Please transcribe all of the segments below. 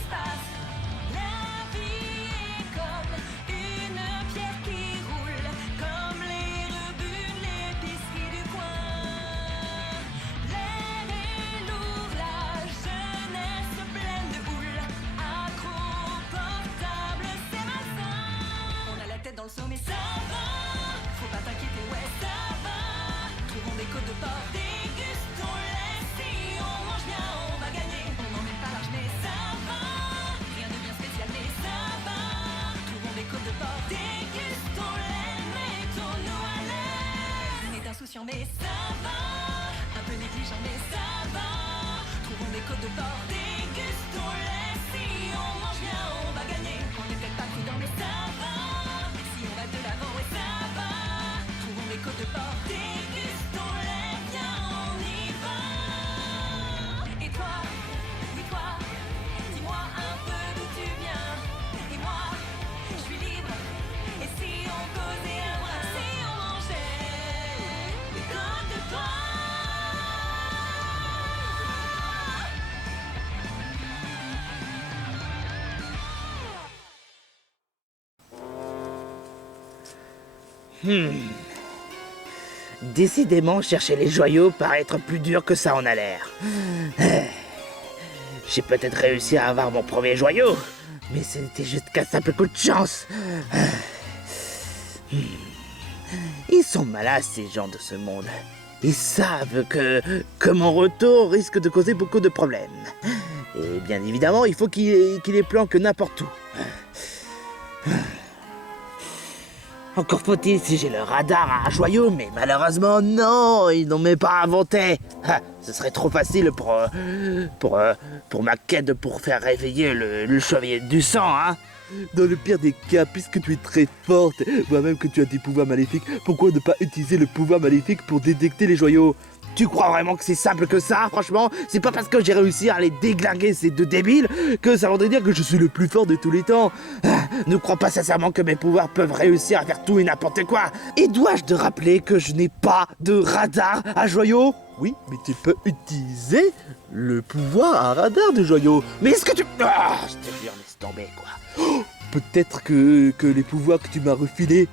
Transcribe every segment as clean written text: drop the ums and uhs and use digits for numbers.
se passe. La vie est comme une pierre qui roule, comme les rebuts de l'épicerie du coin. L'air est lourd, la jeunesse pleine de houle, accro portable, c'est malsain. On a la tête dans le seau mais ça va, faut pas t'inquiéter, ouais ça va. Trouvons des côtes de porc, dégustons-les. Si on mange bien, on va gagner. On n'en est pas large mais ça va, rien de bien spécial mais ça va. Trouvons des côtes de porc, dégustons-les. Mettons-nous à l'aise. On est insouciant mais ça va, un peu négligent mais ça va. Trouvons des côtes de porc, dégustons-les. Si on mange bien, on va gagner. On n'est peut-être pas prudent mais ça va. Si on va de l'avant, ouais ça va. Trouvons des côtes de porc, dégustons-les. Viens, on y va. Et toi, oui toi, dis-moi un peu d'où tu viens. Et moi, je suis libre. Et si on causait un bras, si on mangeait des côtes de porc. Décidément, chercher les joyaux paraît être plus dur que ça en a l'air. J'ai peut-être réussi à avoir mon premier joyau, mais c'était juste qu'un simple coup de chance. Ils sont malades, ces gens de ce monde. Ils savent que mon retour risque de causer beaucoup de problèmes. Et bien évidemment, il faut qu'ils les planquent n'importe où. Encore faut-il si j'ai le radar à un joyau, mais malheureusement non, ils n'ont même pas inventé. Ah, ce serait trop facile pour ma quête pour faire réveiller le chevalier du sang, hein. Dans le pire des cas, puisque tu es très forte, voire même que tu as des pouvoirs maléfiques, pourquoi ne pas utiliser le pouvoir maléfique pour détecter les joyaux? Tu crois vraiment que c'est simple que ça, franchement? C'est pas parce que j'ai réussi à les déglinguer ces deux débiles que ça voudrait dire que je suis le plus fort de tous les temps. Ah, ne crois pas sincèrement que mes pouvoirs peuvent réussir à faire tout et n'importe quoi. Et dois-je te rappeler que je n'ai pas de radar à joyaux? Oui, mais tu peux utiliser le pouvoir à radar de joyaux. Mais est-ce que tu... Ah, je te jure, laisse tomber, quoi. Peut-être que les pouvoirs que tu m'as refilés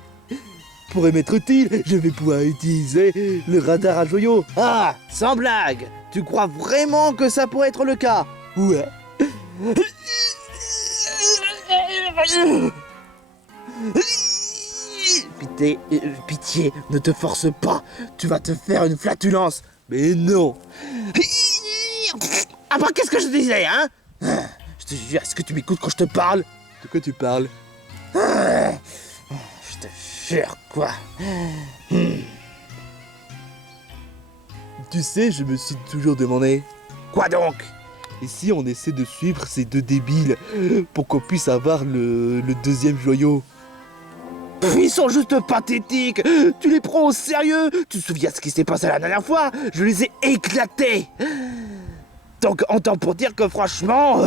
pourraient m'être utiles. Je vais pouvoir utiliser le radar à joyaux. Ah, sans blague. Tu crois vraiment que ça pourrait être le cas? Ouais. Pitié, ne te force pas. Tu vas te faire une flatulence. Mais non. Ah bah qu'est-ce que je disais, hein? Je te jure, est-ce que tu m'écoutes quand je te parle? De quoi tu parles? Je te jure, quoi. Tu sais, je me suis toujours demandé, Quoi donc? et si on essaie de suivre ces deux débiles pour qu'on puisse avoir le deuxième joyau? Ils sont juste pathétiques. Tu les prends au sérieux? Tu te souviens ce qui s'est passé la dernière fois? Je les ai éclatés. Donc, en temps pour dire que franchement,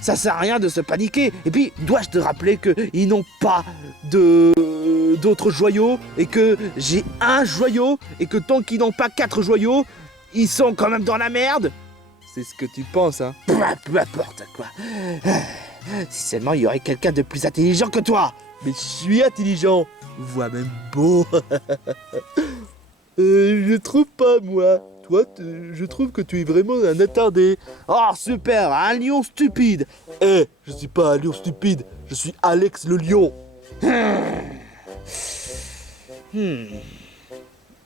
ça sert à rien de se paniquer. Et puis, dois-je te rappeler qu'ils n'ont pas d'autres joyaux et que j'ai un joyau et que tant qu'ils n'ont pas 4 joyaux, ils sont quand même dans la merde? C'est ce que tu penses, hein? Peu importe quoi. Si seulement il y aurait quelqu'un de plus intelligent que toi. Mais je suis intelligent, voire même beau. Je trouve pas, moi. Toi, je trouve que tu es vraiment un attardé. Oh super, un lion stupide. Je suis pas un lion stupide, je suis Alex le lion.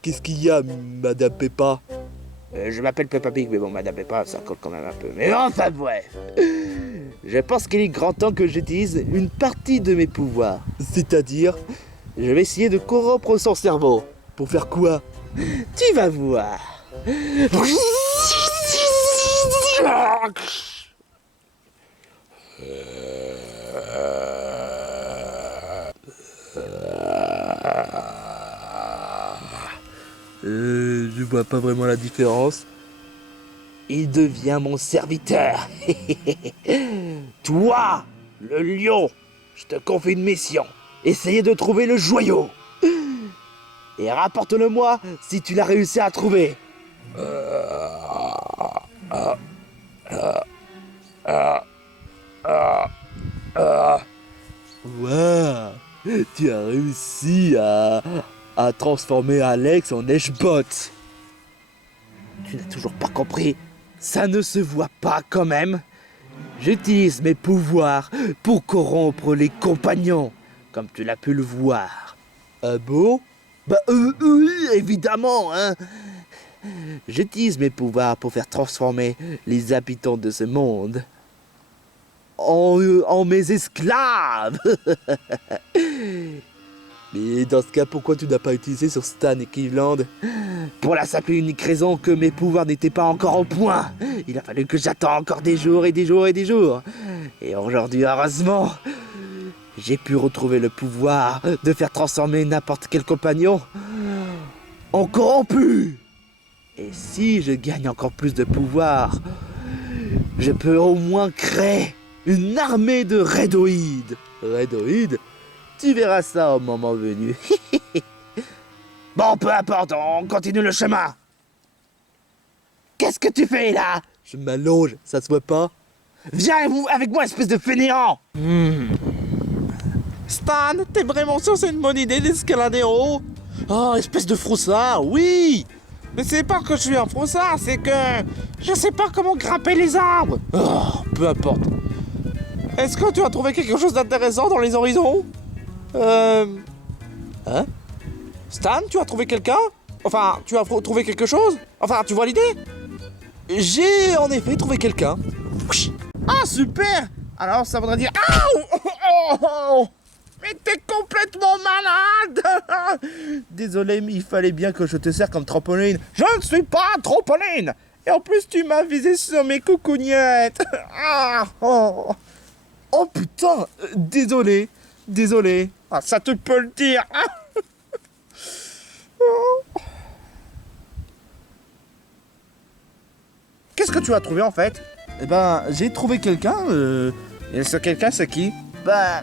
Qu'est-ce qu'il y a, Madame Peppa? Je m'appelle Peppa Pig, mais bon, Madame Peppa, ça colle quand même un peu. Mais enfin bref. Je pense qu'il est grand temps que j'utilise une partie de mes pouvoirs. C'est-à-dire? Je vais essayer de corrompre son cerveau. Pour faire quoi? Tu vas voir. Je vois pas vraiment la différence. Il devient mon serviteur. Toi, le lion, je te confie une mission. Essayez de trouver le joyau. Et rapporte-le-moi si tu l'as réussi à trouver. tu as réussi à transformer Alex en Neige-Bot. Tu n'as toujours pas compris. Ça ne se voit pas quand même. J'utilise mes pouvoirs pour corrompre les compagnons, comme tu l'as pu le voir. Ah bon? Bah oui, évidemment, hein. J'utilise mes pouvoirs pour faire transformer les habitants de ce monde en mes esclaves. Mais dans ce cas, pourquoi tu n'as pas utilisé sur Stan et Cleveland? Pour la simple et unique raison que mes pouvoirs n'étaient pas encore au point. Il a fallu que j'attende encore des jours et des jours et des jours. Et aujourd'hui, heureusement, j'ai pu retrouver le pouvoir de faire transformer n'importe quel compagnon en corrompu. Et si je gagne encore plus de pouvoir, je peux au moins créer une armée de raidoïdes. Raidoïdes? Tu verras ça au moment venu. Bon, peu importe, on continue le chemin. Qu'est-ce que tu fais là? Je m'allonge, ça se voit pas? Viens avec moi, espèce de fainéant. Stan, t'es vraiment sûr que c'est une bonne idée d'escalader en haut? Oh, espèce de froussard, oui! Mais c'est pas que je suis un froussard, c'est que je sais pas comment grimper les arbres. Oh, peu importe. Est-ce que tu as trouvé quelque chose d'intéressant dans les horizons? Hein? Stan, tu as trouvé quelqu'un? Enfin, tu as trouvé quelque chose? Enfin, tu vois l'idée? J'ai en effet trouvé quelqu'un. Ah, super. Alors, ça voudrait dire... Aouh! Mais t'es complètement malade. Désolé, mais il fallait bien que je te sers comme trampoline. Je ne suis pas un trampoline. Et en plus, tu m'as visé sur mes coucougnettes. Oh putain, désolé. Ah, ça te peut le dire. Qu'est-ce que tu as trouvé en fait? Eh ben, j'ai trouvé quelqu'un. Et ce quelqu'un, c'est qui? Bah,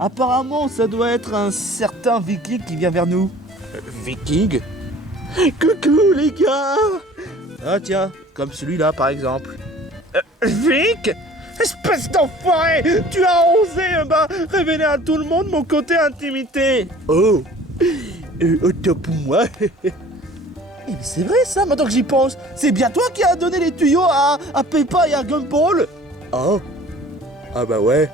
apparemment, ça doit être un certain viking qui vient vers nous. Viking? Coucou les gars! Ah tiens, comme celui-là par exemple. Vic? Espèce d'enfoiré! Tu as osé révéler à tout le monde mon côté intimité! Oh! Autant pour moi. Mais c'est vrai ça, maintenant que j'y pense! C'est bien toi qui as donné les tuyaux à Peppa et à Gumball! Ah? Ah bah ouais.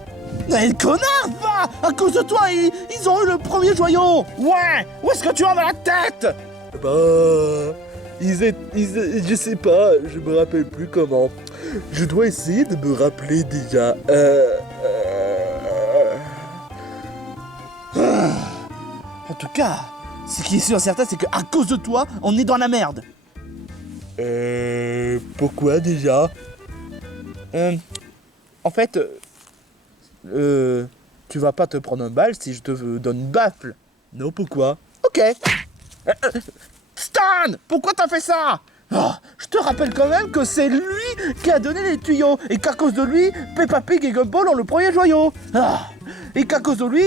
Mais le connard, va! À cause de toi, ils ont eu le premier joyau! Ouais! Où est-ce que tu as dans la tête? Bah... je sais pas, je me rappelle plus comment. Je dois essayer de me rappeler déjà. En tout cas, ce qui est sûr et certain, c'est qu'à cause de toi, on est dans la merde. Pourquoi déjà? En fait, tu vas pas te prendre un bal si je te donne une baffle. Non, pourquoi? Ok. Stan, pourquoi t'as fait ça? Oh, je te rappelle quand même que c'est lui qui a donné les tuyaux et qu'à cause de lui, Peppa Pig et Gumball ont le premier joyau. Ah, et qu'à cause de lui,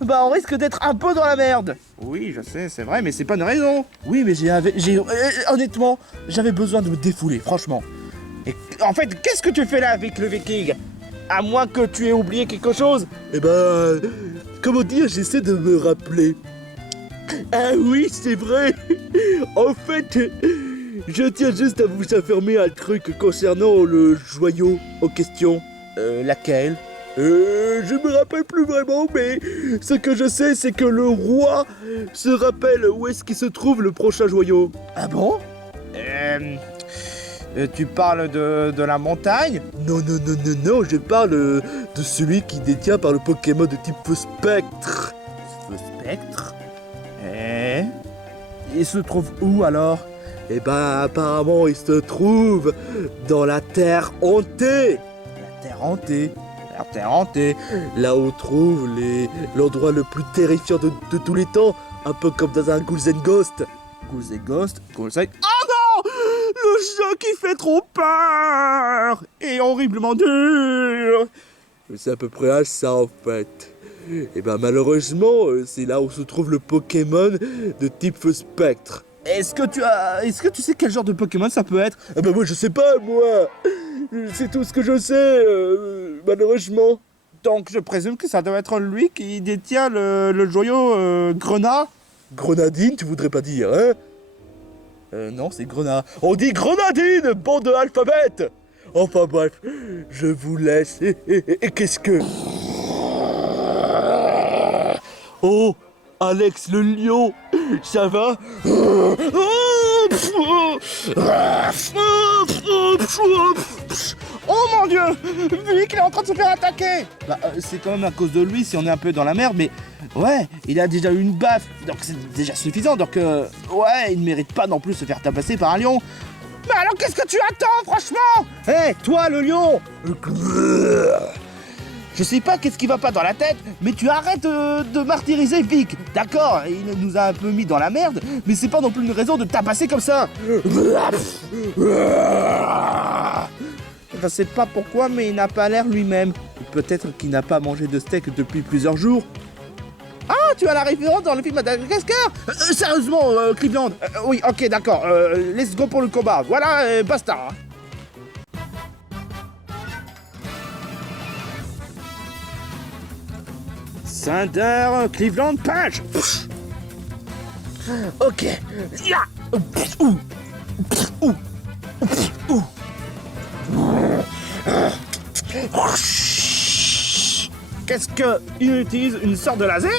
on risque d'être un peu dans la merde. Oui, je sais, c'est vrai, mais c'est pas une raison. Oui, mais honnêtement, j'avais besoin de me défouler, franchement. Et en fait, qu'est-ce que tu fais là avec le Viking? À moins que tu aies oublié quelque chose. Eh ben... comment dire, j'essaie de me rappeler. Ah oui, c'est vrai. En fait, je tiens juste à vous affirmer un truc concernant le joyau en question. Laquelle? Je me rappelle plus vraiment, mais ce que je sais, c'est que le roi se rappelle où est-ce qu'il se trouve le prochain joyau. Ah bon? Tu parles de la montagne? Non, je parle de celui qui détient par le Pokémon de type Feu Spectre. Feu Spectre? Il se trouve où alors? Eh ben, apparemment, il se trouve dans la Terre hantée. La Terre hantée? La Terre hantée? Là où on trouve l'endroit le plus terrifiant de tous les temps, un peu comme dans un Ghouls and Ghost. Ghouls and Ghost? Ghouls and... Oh non! Le jeu qui fait trop peur! Et horriblement dur! C'est à peu près ça en fait. Et ben malheureusement, c'est là où se trouve le Pokémon de type Feu Spectre. Est-ce que tu sais quel genre de Pokémon ça peut être? Ah bah moi je sais pas, moi. C'est tout ce que je sais, malheureusement. Donc je présume que ça doit être lui qui détient le joyau grenat. Grenadine, tu voudrais pas dire, hein? Non, c'est grenat. On dit grenadine, bande de alphabet. Enfin bref, je vous laisse. Et qu'est-ce que... Oh, Alex le lion, ça va? Oh mon dieu! Lui qu'il est en train de se faire attaquer! Bah c'est quand même à cause de lui si on est un peu dans la merde, mais ouais, il a déjà eu une baffe, donc c'est déjà suffisant, donc ouais, il ne mérite pas non plus de se faire tabasser par un lion. Mais alors qu'est-ce que tu attends, franchement? Hé, toi le lion! Je sais pas qu'est-ce qui va pas dans la tête, mais tu arrêtes de martyriser Vic. D'accord, il nous a un peu mis dans la merde, mais c'est pas non plus une raison de tabasser comme ça. Je sais pas pourquoi, mais il n'a pas l'air lui-même. Peut-être qu'il n'a pas mangé de steak depuis plusieurs jours. Ah, tu as la référence dans le film Madagascar. Sérieusement, Cleveland. Oui, ok, d'accord. Let's go pour le combat. Voilà, basta. Center, Cleveland, punch. Ok. Ya. Qu'est-ce que il utilise une sorte de laser?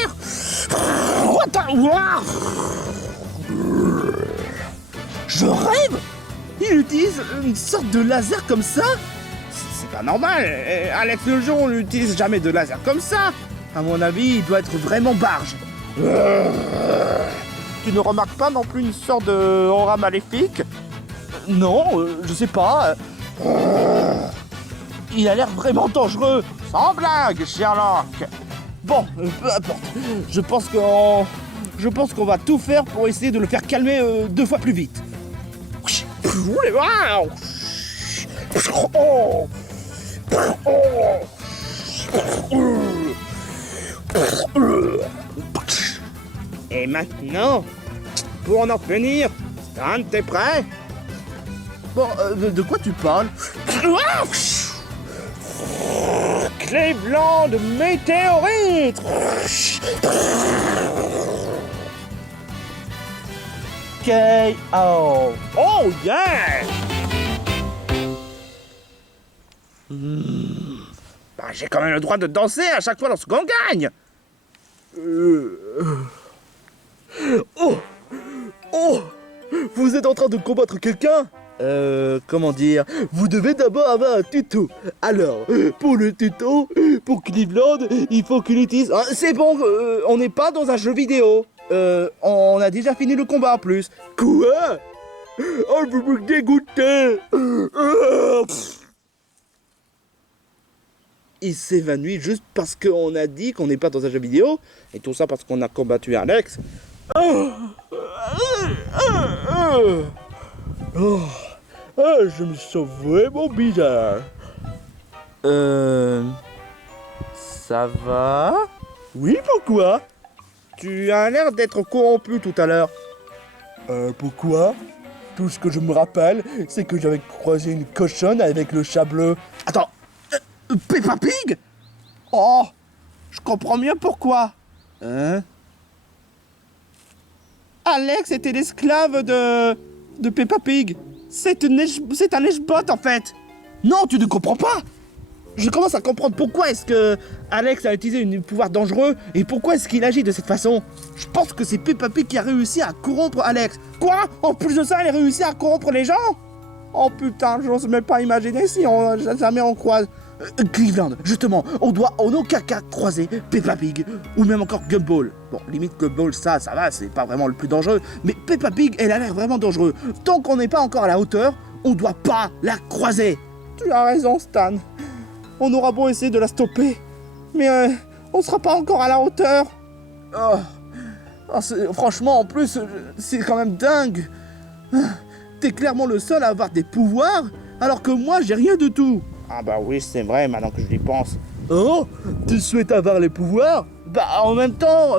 Je rêve. Il utilise une sorte de laser comme ça? C'est pas normal. Alex le Lion n'utilise jamais de laser comme ça. À mon avis, il doit être vraiment barge. Tu ne remarques pas non plus une sorte de aura maléfique? Non, je sais pas. Il a l'air vraiment dangereux. Sans blague, Sherlock. Bon, peu importe. Je pense qu'on va tout faire pour essayer de le faire calmer 2 fois plus vite. Et maintenant, pour en finir, Stan, t'es prêt? Bon, de quoi tu parles? Cleveland météorite! K.O. Oh yeah! Bah, j'ai quand même le droit de danser à chaque fois lorsqu'on gagne! Oh! Oh! Vous êtes en train de combattre quelqu'un? Comment dire? Vous devez d'abord avoir un tuto. Alors, pour le tuto, pour Cleveland, il faut qu'il utilise... Ah, c'est bon, on n'est pas dans un jeu vidéo. On a déjà fini le combat en plus. Quoi? Oh, vous me dégoûtez! Il s'évanouit juste parce qu'on a dit qu'on n'est pas dans un jeu vidéo. Et tout ça parce qu'on a combattu Alex. Oh, je me sens vraiment bizarre. Ça va? Oui, pourquoi? Tu as l'air d'être corrompu tout à l'heure. Pourquoi? Tout ce que je me rappelle, c'est que j'avais croisé une cochonne avec le chat bleu. Attends, Peppa Pig? Oh, je comprends mieux pourquoi. Hein? Alex était l'esclave de Peppa Pig. C'est un Edgebot en fait. Non, tu ne comprends pas. Je commence à comprendre pourquoi est-ce que Alex a utilisé un pouvoir dangereux et pourquoi est-ce qu'il agit de cette façon. Je pense que c'est Peppa Pig qui a réussi à corrompre Alex. Quoi? En plus de ça, elle a réussi à corrompre les gens? Oh putain, j'ose même pas imaginer si jamais on croise... Cleveland, justement, on doit en aucun cas croiser Peppa Pig ou même encore Gumball. Bon, limite Gumball, ça va, c'est pas vraiment le plus dangereux, mais Peppa Pig, elle a l'air vraiment dangereux. Tant qu'on n'est pas encore à la hauteur, on doit pas la croiser. Tu as raison, Stan. On aura beau essayer de la stopper, mais on sera pas encore à la hauteur. Franchement, en plus, c'est quand même dingue. T'es clairement le seul à avoir des pouvoirs, alors que moi, j'ai rien du tout. Ah bah oui, c'est vrai, maintenant que je y pense. Oh, tu souhaites avoir les pouvoirs? Bah en même temps,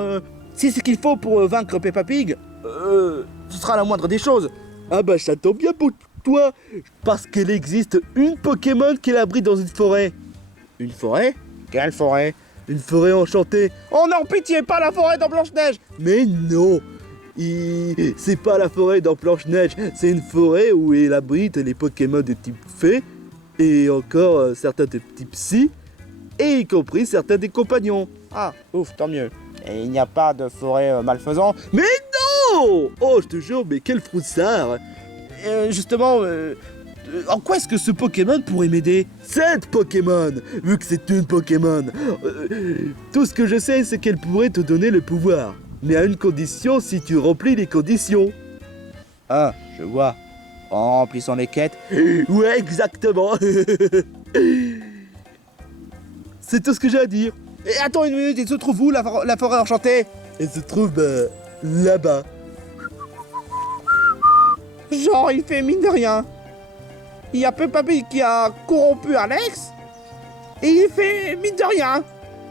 si c'est ce qu'il faut pour vaincre Peppa Pig, ce sera la moindre des choses. Ah bah ça tombe bien pour toi, parce qu'il existe une Pokémon qui l'abrite dans une forêt. Une forêt? Quelle forêt? Une forêt enchantée. Oh non, pitié, pas la forêt dans Blanche-Neige! Mais non, c'est pas la forêt dans Blanche-Neige, c'est une forêt où il abrite les Pokémon de type fée, et encore certains de type psy, et y compris certains des compagnons. Ah, ouf, tant mieux. Et il n'y a pas de forêt malfaisant? Mais non! Oh, je te jure, mais quel froussard! Justement, en quoi est-ce que ce Pokémon pourrait m'aider? Cette Pokémon, vu que c'est une Pokémon, tout ce que je sais, c'est qu'elle pourrait te donner le pouvoir. Mais à une condition, si tu remplis les conditions. Ah, je vois. En remplissant les quêtes. Ouais, exactement. C'est tout ce que j'ai à dire. Et attends une minute, il se trouve où la forêt enchantée? Elle se trouve là-bas. Genre, il fait mine de rien. Il y a Peppa Pig qui a corrompu Alex. Et il fait mine de rien,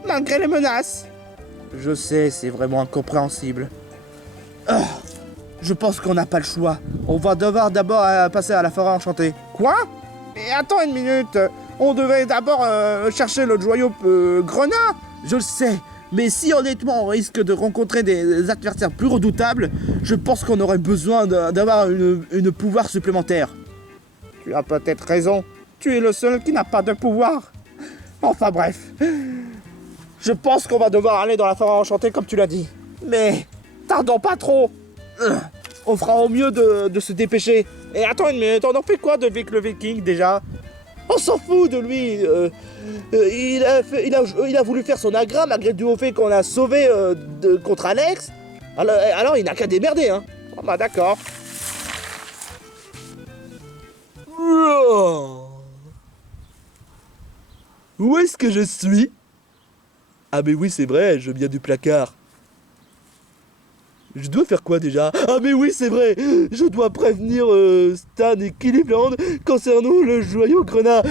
malgré les menaces. Je sais, c'est vraiment incompréhensible. Ah, je pense qu'on n'a pas le choix. On va devoir d'abord passer à la forêt enchantée. Quoi? Mais attends une minute. On devait d'abord chercher le joyau grenat. Je le sais. Mais si honnêtement on risque de rencontrer des adversaires plus redoutables, je pense qu'on aurait besoin d'avoir une pouvoir supplémentaire. Tu as peut-être raison. Tu es le seul qui n'a pas de pouvoir. Enfin bref. Je pense qu'on va devoir aller dans la forêt enchantée comme tu l'as dit. Mais tardons pas trop. On fera au mieux de se dépêcher. Et attends une minute, on en fait quoi de Vic le Viking déjà? On s'en fout de lui. Il a voulu faire son agra malgré du haut fait qu'on a sauvé contre Alex. Alors il n'a qu'à démerder, hein. Oh, bah d'accord. Où est-ce que je suis? Ah mais oui, c'est vrai, je viens du placard. Je dois faire quoi déjà? Ah mais oui, c'est vrai, je dois prévenir Stan et Cleveland concernant le joyau grenat.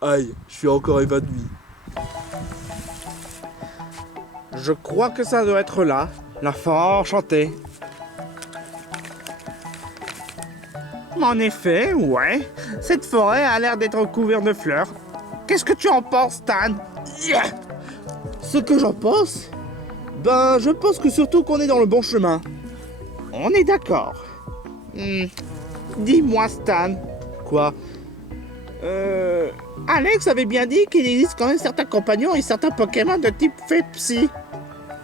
Aïe, je suis encore évanoui. Je crois que ça doit être là, la forêt enchantée. En effet, ouais, cette forêt a l'air d'être recouverte de fleurs. Qu'est-ce que tu en penses, Stan? Ce que j'en pense? Ben, je pense que surtout qu'on est dans le bon chemin. On est d'accord. Dis-moi, Stan. Quoi? Alex avait bien dit qu'il existe quand même certains compagnons et certains Pokémon de type fée psy.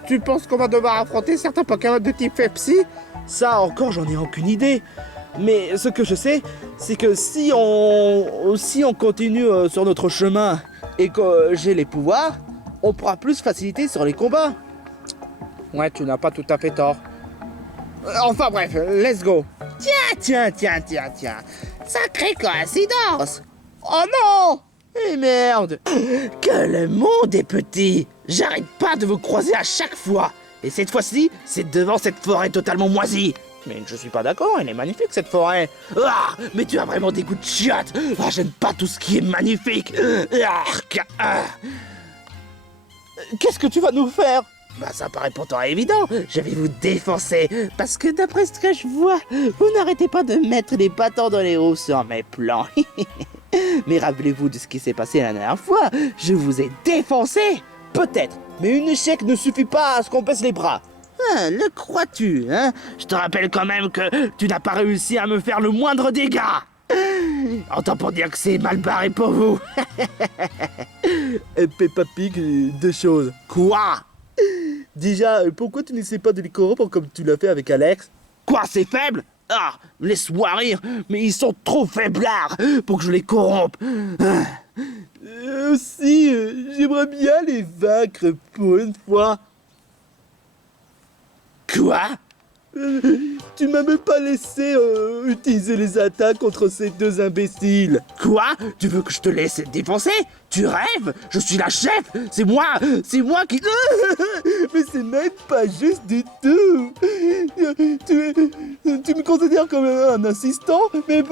Tu penses qu'on va devoir affronter certains Pokémon de type fée psy? Ça encore, j'en ai aucune idée. Mais ce que je sais, c'est que si on continue sur notre chemin et que j'ai les pouvoirs, on pourra plus faciliter sur les combats. Ouais, tu n'as pas tout à fait tort. Enfin bref, let's go. Tiens. Sacrée coïncidence. Oh non! Eh merde! Que le monde est petit! J'arrête pas de vous croiser à chaque fois! Et cette fois-ci, c'est devant cette forêt totalement moisie! Mais je suis pas d'accord, elle est magnifique cette forêt! Ah! Mais tu as vraiment des goûts de chiottes! Ah, j'aime pas tout ce qui est magnifique! Qu'est-ce que tu vas nous faire? Bah ça paraît pourtant évident, je vais vous défoncer, parce que d'après ce que je vois, vous n'arrêtez pas de mettre les bâtons dans les roues sur mes plans. Mais rappelez-vous de ce qui s'est passé la dernière fois, je vous ai défoncé. Peut-être, mais une échec ne suffit pas à ce qu'on baisse les bras. Ah, le crois-tu, hein? Je te rappelle quand même que tu n'as pas réussi à me faire le moindre dégât. Autant pour dire que c'est mal barré pour vous. Et Peppa Pig, deux choses. Quoi? Déjà, pourquoi tu n'essaies pas de les corrompre comme tu l'as fait avec Alex? Quoi, c'est faible? Ah, laisse-moi rire, mais ils sont trop faiblards pour que je les corrompe. Aussi, j'aimerais bien les vaincre pour une fois. Quoi? Tu m'as même pas laissé utiliser les attaques contre ces deux imbéciles. Quoi? Tu veux que je te laisse défoncer? Tu rêves? Je suis la chef! C'est moi qui... Mais c'est même pas juste du tout. Tu me considères comme un assistant, mais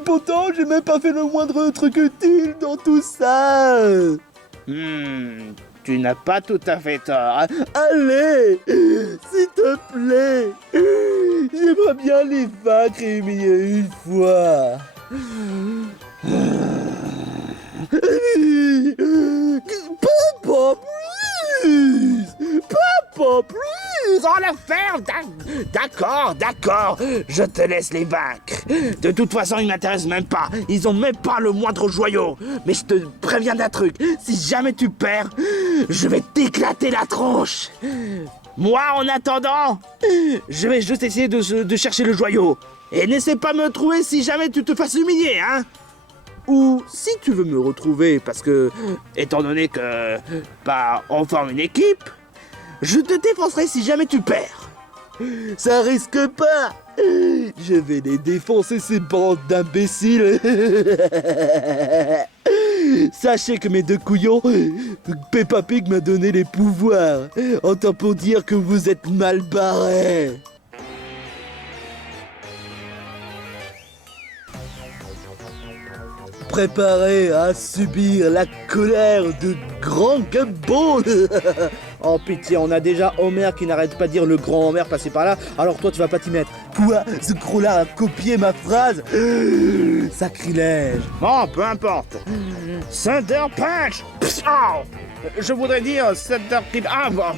pourtant j'ai même pas fait le moindre truc utile dans tout ça. Tu n'as pas tout à fait tort. Allez, s'il te plaît, j'aimerais bien les vaincre et humilier une fois. d'accord, je te laisse les vaincre. De toute façon, ils m'intéressent même pas. Ils ont même pas le moindre joyau. Mais je te préviens d'un truc, si jamais tu perds, je vais t'éclater la tronche. Moi, en attendant, je vais juste essayer de chercher le joyau. Et n'essaie pas de me trouver si jamais tu te fasses humilier, hein. Ou si tu veux me retrouver, parce que, étant donné que, on forme une équipe, je te défoncerai si jamais tu perds. Ça risque pas. Je vais les défoncer, ces bandes d'imbéciles. Sachez que mes deux couillons, Peppa Pig m'a donné les pouvoirs. Autant pour dire que vous êtes mal barrés. Préparé à subir la colère de Grand Gumball. Oh pitié, on a déjà Homer qui n'arrête pas de dire le grand Homer passé par là, alors toi tu vas pas t'y mettre. Quoi? Ce gros-là a copié ma phrase? Sacrilège. Bon, peu importe. Thunder Punch. Oh, je voudrais dire Thunder Clip. Ah bon,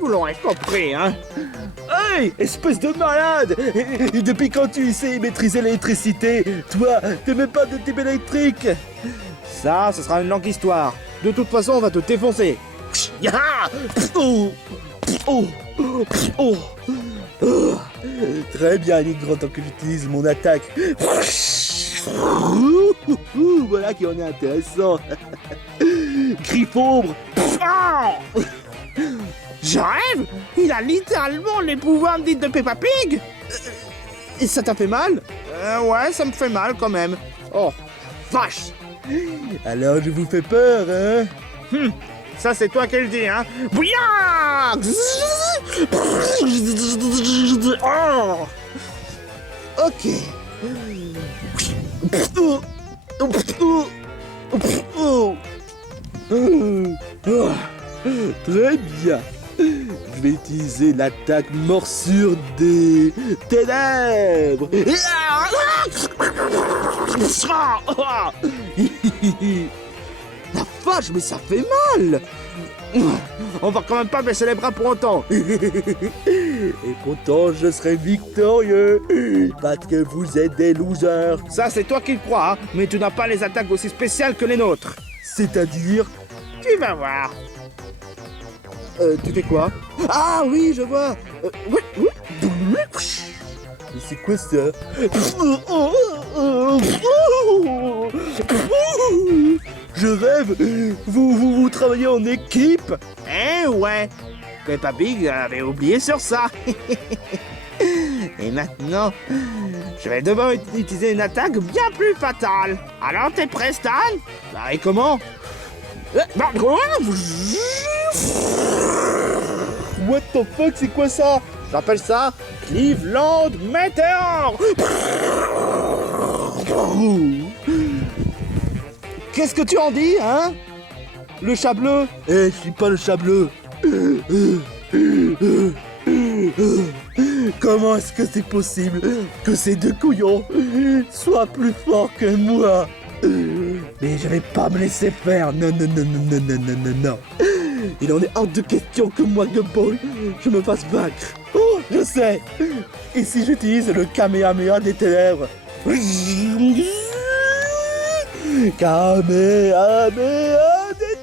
vous l'aurez compris, hein. Hey, espèce de malade! Et depuis quand tu sais maîtriser l'électricité? Toi, t'aimais pas de type électrique? Ça, ce sera une longue histoire. De toute façon, on va te défoncer. Ya! Oh! Oh! Oh! Oh! Très bien, il est grand temps que j'utilise mon attaque. Voilà qui en est intéressant. Griffombre! Oh, je rêve. Il a littéralement les pouvoirs de Peppa Pig. Et ça t'a fait mal? Ouais, ça me fait mal quand même. Oh, vache. Alors je vous fais peur, hein? Ça c'est toi qui le dis, hein. Bouillard. Oh. Ok. Très bien. Je vais utiliser l'attaque morsure des ténèbres. La vache, mais ça fait mal. On va quand même pas baisser les bras pour autant. Et pourtant, je serai victorieux. Parce que vous êtes des losers. Ça, c'est toi qui le crois, hein, mais tu n'as pas les attaques aussi spéciales que les nôtres. C'est-à-dire... Tu vas voir. Tu fais quoi? Ah oui, je vois. Oui, oui. Mais c'est quoi ça? Je rêve. Vous travaillez en équipe? Eh ouais. Peppa Pig avait oublié sur ça. Et maintenant, je vais devoir utiliser une attaque bien plus fatale. Alors t'es prêt, Stan? Bah et comment? What the fuck, c'est quoi ça? J'appelle ça Cleveland Meteor. Qu'est-ce que tu en dis, hein? Le chat bleu? Eh, je suis pas le chat bleu. Comment est-ce que c'est possible que ces deux couillons soient plus forts que moi? Mais je vais pas me laisser faire. Non, non, non, non, non, non, non, non, non. Il en est hors de question que moi, Gumball, je me fasse vaincre. Oh, je sais. Et si j'utilise le Kamehameha des ténèbres? Kamehameha des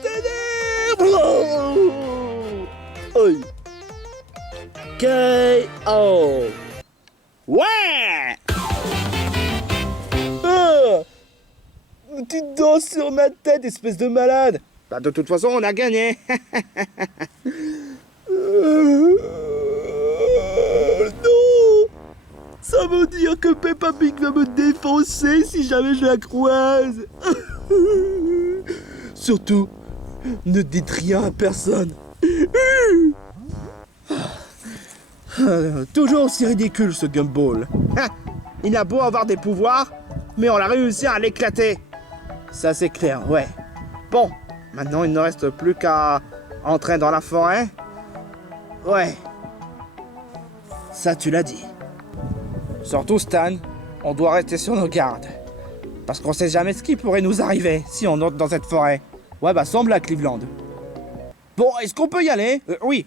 ténèbres. Oi. K.O. Ouais! Ah, tu danses sur ma tête, espèce de malade. Bah de toute façon, on a gagné. Non! Ça veut dire que Peppa Pig va me défoncer si jamais je la croise. Surtout, ne dites rien à personne. Toujours aussi ridicule ce Gumball. Il a beau avoir des pouvoirs, mais on a réussi à l'éclater. Ça c'est clair, ouais. Bon, maintenant il ne reste plus qu'à entrer dans la forêt. Ouais. Ça tu l'as dit. Surtout Stan, on doit rester sur nos gardes. Parce qu'on sait jamais ce qui pourrait nous arriver si on entre dans cette forêt. Ouais bah semble à Cleveland. Bon, est-ce qu'on peut y aller? Oui.